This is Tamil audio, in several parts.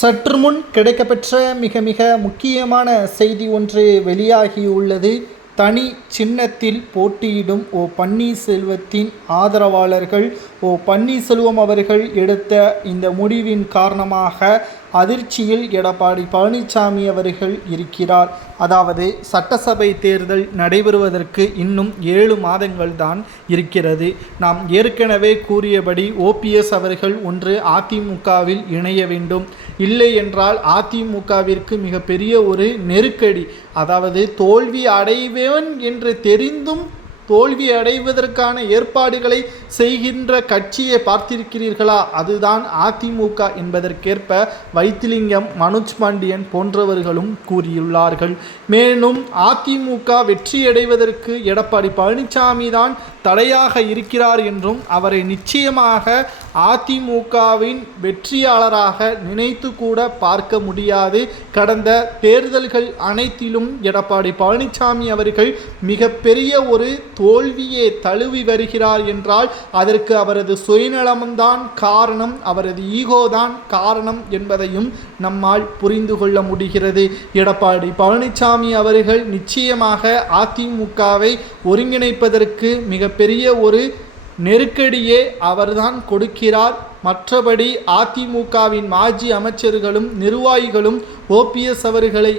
சற்று முன் கிடைக்கப்பெற்ற மிக மிக முக்கியமான செய்தி ஒன்று வெளியாகியுள்ளது. தனி சின்னத்தில் போட்டியிடும் ஓ பன்னீர்செல்வத்தின் ஆதரவாளர்கள் ஓ பன்னீர்செல்வம் அவர்கள் எடுத்த இந்த முடிவின் காரணமாக அதிர்ச்சியில் எடப்பாடி பழனிசாமி அவர்கள் இருக்கிறார். அதாவது சட்டசபை தேர்தல் நடைபெறுவதற்கு இன்னும் ஏழு மாதங்கள் தான் இருக்கிறது. நாம் ஏற்கனவே கூறியபடி ஓபிஎஸ் அவர்கள் ஒன்று அதிமுகவில் இணைய வேண்டும். இல்லை என்றால் அதிமுகவிற்கு மிகப்பெரிய ஒரு நெருக்கடி அதாவது தோல்வி அடைவேன் என்று தெரிந்தும் தோல்வி அடைவதற்கான ஏற்பாடுகளை செய்கின்ற கட்சியை பார்த்திருக்கிறீர்களா? அதுதான் அதிமுக என்பதற்கேற்ப வைத்திலிங்கம் மனோஜ் பாண்டியன் போன்றவர்களும் கூறியுள்ளார்கள். மேலும் அதிமுக வெற்றியடைவதற்கு எடப்பாடி பழனிசாமி தான் தடையாக இருக்கிறார் என்றும் அவரை நிச்சயமாக அதிமுகவின் வெற்றியாளராக நினைத்து கூட பார்க்க முடியாது. கடந்த தேர்தல்கள் அனைத்திலும் எடப்பாடி பழனிசாமி அவர்கள் மிகப்பெரிய ஒரு தோல்வியை தழுவி வருகிறார் என்றால் அதற்கு அவரது சுயநலம்தான் காரணம் அவரது ஈகோதான் காரணம் என்பதையும் நம்மால் புரிந்து கொள்ள முடிகிறது. எடப்பாடி பழனிசாமி அவர்கள் நிச்சயமாக அதிமுகவை ஒருங்கிணைப்பதற்கு மிக மிகப்பெரிய ஒரு நெருக்கடியே அவர்தான் கொடுக்கிறார். மற்றபடி அதிமுகவின் மாஜி அமைச்சர்களும் நிர்வாகிகளும் ஓபிஎஸ் அவர்களை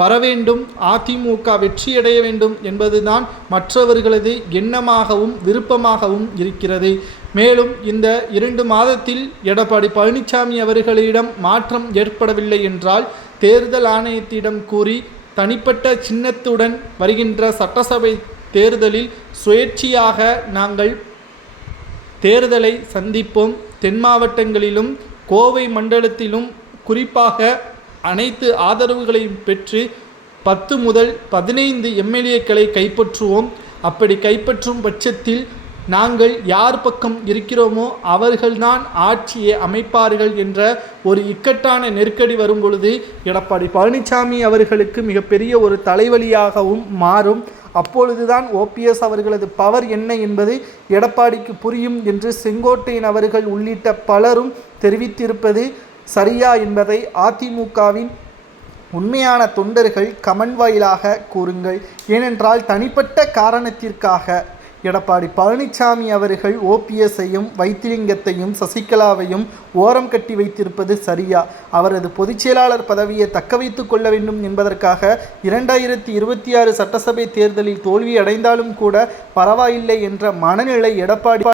வரவேண்டும் அதிமுக வெற்றியடைய வேண்டும் என்பதுதான் மற்றவர்களது எண்ணமாகவும் விருப்பமாகவும் இருக்கிறது. மேலும் இந்த இரண்டு மாதத்தில் எடப்பாடி பழனிசாமி அவர்களிடம் மாற்றம் ஏற்படவில்லை என்றால் தேர்தல் ஆணையத்திடம் கூறி தனிப்பட்ட சின்னத்துடன் வருகின்ற சட்டசபை தேர்தலில் சுயேட்சையாக நாங்கள் தேர்தலை சந்திப்போம். தென் மாவட்டங்களிலும் கோவை மண்டலத்திலும் குறிப்பாக அனைத்து ஆதரவுகளையும் பெற்று பத்து முதல் பதினைந்து எம்எல்ஏக்களை கைப்பற்றுவோம். அப்படி கைப்பற்றும் பட்சத்தில் நாங்கள் யார் பக்கம் இருக்கிறோமோ அவர்கள்தான் ஆட்சியை அமைப்பார்கள் என்ற ஒரு இக்கட்டான நெருக்கடி வரும் பொழுது எடப்பாடி பழனிசாமி அவர்களுக்கு மிகப்பெரிய ஒரு தலைவலியாகவும் மாறும். அப்பொழுதுதான் ஓபிஎஸ் அவர்களது பவர் என்ன என்பது எடப்பாடிக்கு புரியும் என்று செங்கோட்டையன் அவர்கள் உள்ளிட்ட பலரும் தெரிவித்திருப்பது சரியா என்பதை அதிமுகவின் உண்மையான தொண்டர்கள் கமெண்ட் வாயிலாக கூறுங்கள். ஏனென்றால் தனிப்பட்ட காரணத்திற்காக எடப்பாடி பழனிசாமி அவர்கள் ஓபிஎஸ்ஸையும் வைத்திலிங்கத்தையும் சசிகலாவையும் ஓரம் கட்டி வைத்திருப்பது சரியா? அவரது பொதுச்செயலாளர் பதவியை தக்க வைத்துக் கொள்ள வேண்டும் என்பதற்காக இரண்டாயிரத்தி இருபத்தி ஆறு சட்டசபை தேர்தலில் தோல்வி அடைந்தாலும் கூட பரவாயில்லை என்ற மனநிலை எடப்பாடி